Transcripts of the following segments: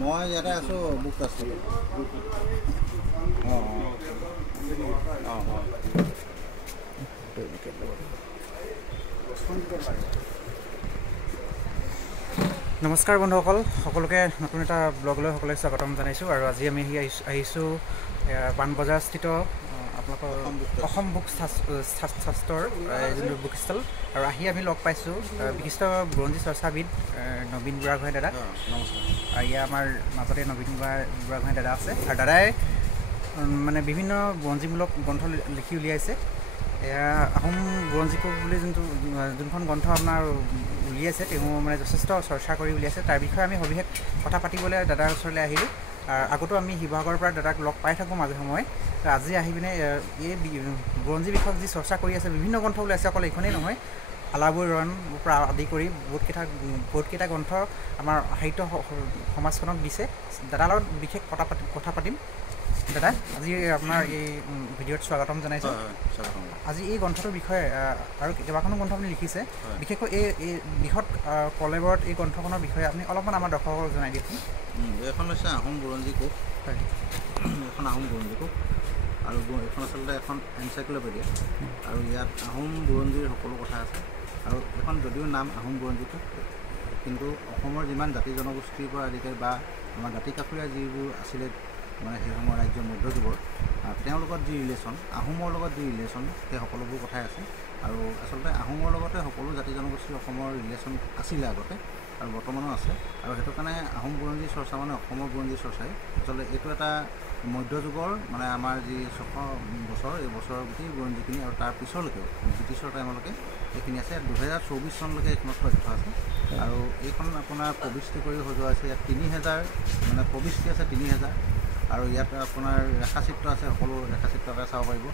মই ইয়াতে আছোঁ বুক কাষ্টত। নমস্কাৰ বন্ধুসকল, সকলোকে নতুন এটা ব্লগলৈ সকলোকে স্বাগতম জনাইছোঁ। আৰু আজি আমি আহিছোঁ পাণবজাৰস্থিত আপোনালোকৰ অসম বুক শাস্ত্ৰৰ যোনটো বুক ষ্টল। আৰু আহি আমি লগ পাইছোঁ বিশিষ্ট বুৰঞ্জী চৰ্চাবিদ নবীন বুঢ়াগোহাঁই দাদা। নমস্কাৰ। আৰু ইয়াৰ আমাৰ মাজতে নবীন বুঢ়াগোহাঁই দাদা আছে, আৰু দাদাই মানে বিভিন্ন বুৰঞ্জীমূলক গ্ৰন্থ লিখি উলিয়াইছে। এয়া আহোম বুৰঞ্জীকোষ বুলি যোনখন গ্ৰন্থ আপোনাৰ উলিয়াইছে, তেওঁ মানে যথেষ্ট চৰ্চা কৰি উলিয়াইছে। তাৰ বিষয়ে আমি সবিশেষ কথা পাতিবলৈ দাদাৰ ওচৰলৈ আহিলোঁ। আগতো আমি শিৱসাগৰৰ পৰা দাদাক লগ পাই থাকোঁ মাজে সময়ে। আজি আহি পিনে এই বুৰঞ্জী বিষয়ক যি চৰ্চা কৰি আছে, বিভিন্ন গ্ৰন্থ ওলাইছে, অকল এইখনেই নহয়, আলাবৈৰণ পৰা আদি কৰি বহুতকেইটা গ্ৰন্থ আমাৰ সাহিত্য সমাজখনক দিছে। দাদাৰ লগত বিশেষ কথা পাতিম। দাদা, আজি আপোনাৰ এই ভিডিঅ'ত স্বাগতম জনাইছোঁ। আজি এই গ্ৰন্থটোৰ বিষয়ে আৰু কেইবাখনো গ্ৰন্থ আপুনি লিখিছে, বিশেষকৈ এই বৃহৎ কলেবৰত এই গ্ৰন্থখনৰ বিষয়ে আপুনি অলপমান আমাৰ দৰ্শকক জনাই দিয়কচোন। এইখন হৈছে আহোম বুৰঞ্জী কোষ। হয়, এখন আহোম বুৰঞ্জী কোষ, আৰু এইখন আচলতে এখন এনচাইক্ল'পিডিয়া। আৰু ইয়াত আহোম বুৰঞ্জীৰ সকলো কথা আছে। আৰু এখন যদিও নাম আহোম বুৰঞ্জী কোষ, কিন্তু অসমৰ যিমান জাতি জনগোষ্ঠীৰ পৰা আদি কৰি বা আমাৰ দাঁতি কাষৰীয়া যিবোৰ আছিলে মানে সেই সময়ৰ ৰাজ্যৰ মধ্যযুগৰ, তেওঁলোকৰ যি ৰিলেশ্যন, আহোমৰ লগত যি ৰিলেশ্যন, সেই সকলোবোৰ কথাই আছে। আৰু আচলতে আহোমৰ লগতে সকলো জাতি জনগোষ্ঠীৰ অসমৰ ৰিলেশ্যন আছিলে আগতে, আৰু বৰ্তমানো আছে। আৰু সেইটো কাৰণে আহোম বুৰঞ্জী চৰ্চা মানে অসমৰ বুৰঞ্জী চৰ্চাই আচলতে এইটো এটা মধ্যযুগৰ মানে আমাৰ যি 600 বছৰ, এই বছৰৰ গোটেই বুৰঞ্জীখিনি, আৰু তাৰ পিছলৈকেও ব্ৰিটিছৰ টাইমলৈকে এইখিনি আছে। 2024 চনলৈকে এইখনত তথ্য আছে। আৰু এইখন আপোনাৰ প্ৰবিষ্টি কৰি সজোৱা হৈছে। ইয়াত 3000 মানে প্ৰবিষ্টি আছে, 3000। আৰু ইয়াত আপোনাৰ ৰেখাচিত্ৰ আছে, সকলো ৰেখাচিত্ৰকে চাব পাৰিব।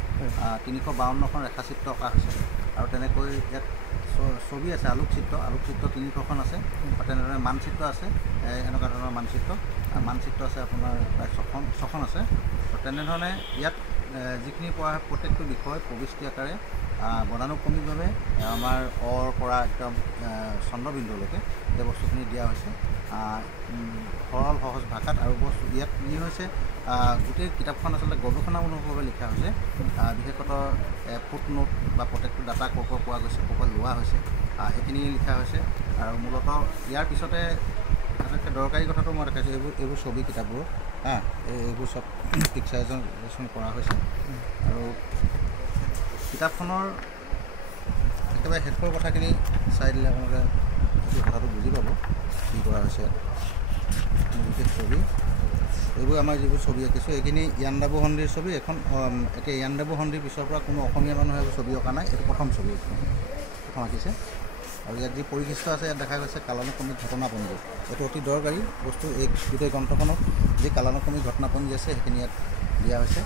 352খন ৰেখাচিত্ৰ অঁকা হৈছে। আৰু তেনেকৈ ইয়াত ছবি আছে, আলোকচিত্ৰ 300খন আছে। আৰু তেনেদৰে মানচিত্ৰ আছে, এনেকুৱা ধৰণৰ মানচিত্ৰ আছে আপোনাৰ প্ৰায় 6খন আছে। আৰু তেনেধৰণে ইয়াত যিখিনি পোৱা হয় প্ৰত্যেকটো বিষয় প্ৰবিষ্টি আকাৰে বদানুক্ৰমিকভাৱে আমাৰ অৰ পৰা একদম চন্দ্ৰবিন্দুলৈকে এই বস্তুখিনি দিয়া হৈছে সৰল সহজ ভাষাত। আৰু ইয়াত কি হৈছে, গোটেই কিতাপখন আচলতে গৱেষণামূলকভাৱে লিখা হৈছে। বিশেষতঃ ফুটনোট বা প্ৰত্যেকটো ডাটা ক'ৰ পৰা পোৱা গৈছে, ক'ৰ পৰা লোৱা হৈছে, সেইখিনি লিখা হৈছে। আৰু মূলতঃ ইয়াৰ পিছতে আটাইতকৈ দৰকাৰী কথাটো মই দেখাইছোঁ, এইবোৰ ছবি কিতাপবোৰ, এইবোৰ চব পিকচাৰাইজেশ্যন কৰা হৈছে। আৰু কিতাপখনৰ একেবাৰে শেষৰ কথাখিনি চাই দিলে আপোনালোকে এই কথাটো বুজি পাব কি কৰা হৈছে। বিশেষ ছবি, এইবোৰ আমাৰ যিবোৰ ছবি আঁকিছোঁ, এইখিনি ইয়াণ্ডাবু সন্ধিৰ ছবি। এখন এতিয়া ইয়াণ্ডাবু সন্ধিৰ পিছৰ পৰা কোনো অসমীয়া মানুহে ছবি অঁকা নাই, এইটো প্ৰথম ছবি, প্ৰথম আঁকিছে। আৰু ইয়াত যি পৰিশিষ্ট আছে, ইয়াত দেখা গৈছে কালানুক্ৰমিক ঘটনাপঞ্জী। এইটো অতি দৰকাৰী বস্তু। এই গোটেই গ্ৰন্থখনত যি কালানুক্ৰমিক ঘটনাপঞ্জী আছে, সেইখিনি ইয়াত দিয়া হৈছে।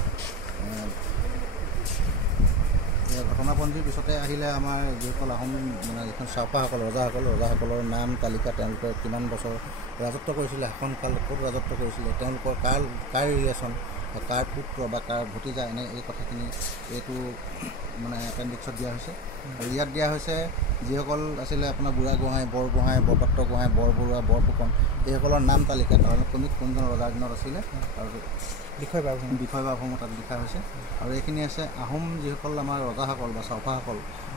ঘটনাপঞ্জীৰ পিছতে আহিলে আমাৰ যিসকল আহোম মানে যিখন চাওপাসকল, ৰজাসকলৰ নাম তালিকা, তেওঁলোকে কিমান বছৰ ৰাজত্ব কৰিছিলে, শাসনকাল ক'ত ৰাজত্ব কৰিছিলে, তেওঁলোকৰ কাৰ ৰিলেশ্যন, কাৰ পুত্ৰ বা কাৰ ভতিজা, এই কথাখিনি এইটো মানে এপেণ্ডিক্সত দিয়া হৈছে। আৰু ইয়াত দিয়া হৈছে যিসকল আছিলে আপোনাৰ বুঢ়াগোহাঁই, বৰগোহাঁই, বৰপাত্ৰ গোহাঁই, বৰবৰুৱা, বৰফুকন, এইসকলৰ নাম তালিকা কালানুক্ৰমিক কোনজন ৰজাৰ দিনত আছিলে, আৰু বিষয়বাবসমূহ তাত লিখা হৈছে। আৰু এইখিনি আছে আহোম যিসকল আমাৰ ৰজাসকল বা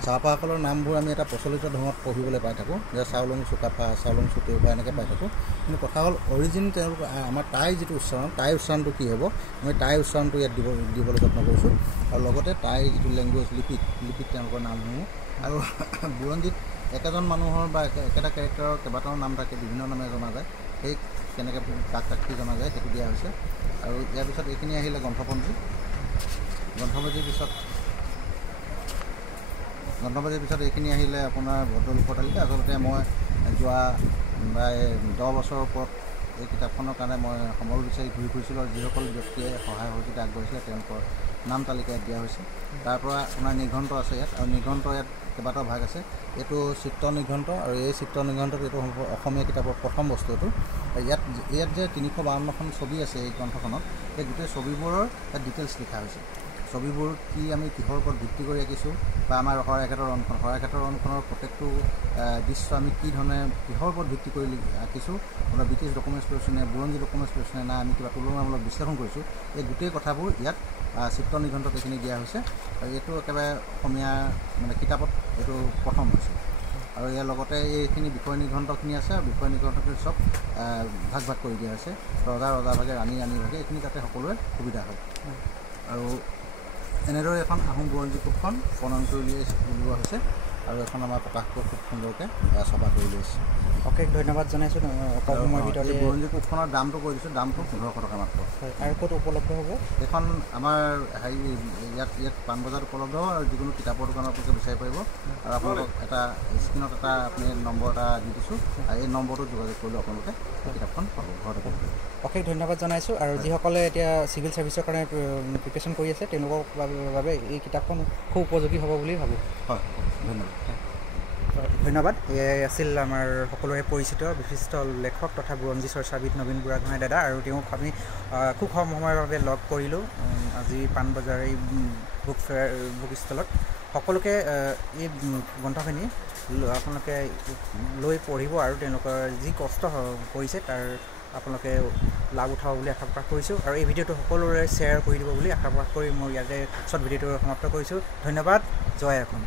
চাওপাসকলৰ নামবোৰ আমি এটা প্ৰচলিত ধৰণত পঢ়িবলৈ পাই থাকোঁ, যে চাউলুং চুকাফা, চাউলুং চুতীওফা, এনেকৈ পাই থাকোঁ। কিন্তু কথা হ'ল অৰিজিন তেওঁলোক আমাৰ টাই যিটো উচ্চাৰণ, টাই উচ্চাৰণটো কি হ'ব, আমি টাই উচ্চাৰণটো ইয়াত দিবলৈ যত্ন কৰিছোঁ। আৰু লগতে টাই যিটো লেংগুৱেজ, লিপিত তেওঁলোকৰ নামসমূহ। আৰু বুৰঞ্জীত একেজন মানুহৰ বা একেটা কেৰেক্টাৰৰ কেইবাটাও নাম থাকে, বিভিন্ন নামে জনা যায়, সেই কেনেকৈ কাক কি জনা যায় সেইটো দিয়া হৈছে। আৰু ইয়াৰ পিছত এইখিনি আহিলে গ্ৰন্থপঞ্জীৰ পিছত এইখিনি আহিলে আপোনাৰ ভদ্ৰলোকৰ তালিকা। আচলতে মই যোৱা প্ৰায় 10 বছৰৰ ওপৰত এই কিতাপখনৰ কাৰণে মই সমল বিচাৰি ঘূৰি ফুৰিছিলোঁ, আৰু যিসকল ব্যক্তিয়ে সহায় সহযোগিতা আগবঢ়াইছিলে তেওঁলোকৰ নাম তালিকা ইয়াত দিয়া হৈছে। তাৰপৰা আপোনাৰ নিঘণ্ট আছে ইয়াত, আৰু নিঘণ্ট ইয়াত কেইবাটাও ভাগ আছে। এইটো চিত্ৰ নিঘণ্ট, আৰু এই চিত্ৰ নিঘণ্টত এইটো অসমীয়া কিতাপৰ প্ৰথম বস্তু এইটো। ইয়াত যে 352খন ছবি আছে এই গ্ৰন্থখনত, সেই গোটেই ছবিবোৰৰ ইয়াত ডিটেইলছ লিখা হৈছে। ছবিবোৰ কি আমি কিহৰ ওপৰত ভিত্তি কৰি আঁকিছোঁ বা আমাৰ শৰাইঘাটৰ ৰণখনৰ প্ৰত্যেকটো দৃশ্য আমি কি ধৰণে কিহৰ ওপৰত ভিত্তি কৰি আঁকিছোঁ, মানে ব্ৰিটিছ ডকুমেণ্টছ লৈছোঁ নে বুৰঞ্জী ডকুমেণ্টছ লৈছোঁ নে আমি কিবা তুলনামূলক বিশ্লেষণ কৰিছোঁ, এই গোটেই কথাবোৰ ইয়াত চিত্ৰ নিঘণ্টত এইখিনি দিয়া হৈছে। আৰু এইটো একেবাৰে অসমীয়া মানে কিতাপত এইটো প্ৰথম হৈছে। আৰু ইয়াৰ লগতে এইখিনি বিষয় নিঘণ্টখিনি আছে, আৰু বিষয় নিঘণ্টখিনি চব ভাগ ভাগ কৰি দিয়া হৈছে, ৰজা ভাগে, ৰাণী ভাগে, এইখিনি যাতে সকলোৰে সুবিধা হয়। আৰু এনেদৰে এখন আহোম বুৰঞ্জী কোষখন প্ৰণয়ন কৰি উলিওৱা হৈছে, আৰু এখন আমাৰ প্ৰকাশ কৰি খুব সুন্দৰকৈ ছপা কৰি লৈছে। অশেষ ধন্যবাদ জনাইছোঁ। কম সময়ৰ ভিতৰতে বুৰঞ্জী কোষখনৰ দামটো কৈ দিছোঁ, দামটো 1500 টকা মাত্ৰ। হয়, আৰু ক'ত উপলব্ধ হ'ব? এইখন আমাৰ ইয়াত পাণবজাৰত উপলব্ধ হ'ব, আৰু যিকোনো কিতাপৰ দোকানত আপোনালোকে বিচাৰি পাৰিব। আৰু আপোনালোকক এটা স্ক্ৰীণত এটা আপুনি নম্বৰ এটা দি দিছোঁ, আৰু এই নম্বৰটোত যোগাযোগ কৰিলে আপোনালোকে কিতাপখন পাব, ঘৰতে পাব। অশেষ ধন্যবাদ জনাইছোঁ। আৰু যিসকলে এতিয়া চিভিল ছাৰ্ভিচৰ কাৰণে প্ৰিপেৰেশ্যন কৰি আছে তেওঁলোকৰ বাবে এই কিতাপখন খুব উপযোগী হ'ব বুলি ভাবোঁ। হয়, ধন্যবাদ। ধন্যবাদ। এয়াই আছিল আমাৰ সকলোৰে পৰিচিত বিশিষ্ট লেখক তথা বুৰঞ্জী চৰ্চাবিদ নবীন বুঢ়াগোহাঁই দাদা, আৰু তেওঁক আমি খুব কম সময়ৰ বাবে লগ কৰিলোঁ আজি পাণবজাৰ এই বুক ষ্টলত। সকলোকে এই গ্ৰন্থখিনি আপোনালোকে লৈ পঢ়িব, আৰু তেওঁলোকৰ যি কষ্ট কৰিছে তাৰ আপোনালোকে লাভ উঠাব বুলি আশা প্ৰকাশ কৰিছোঁ। আৰু এই ভিডিঅ'টো সকলোৰে শ্বেয়াৰ কৰি দিব বুলি আশা প্ৰকাশ কৰি মই ইয়াতে শ্বৰ্ট ভিডিঅ'টো সমাপ্ত কৰিছোঁ। ধন্যবাদ। জয় অসম।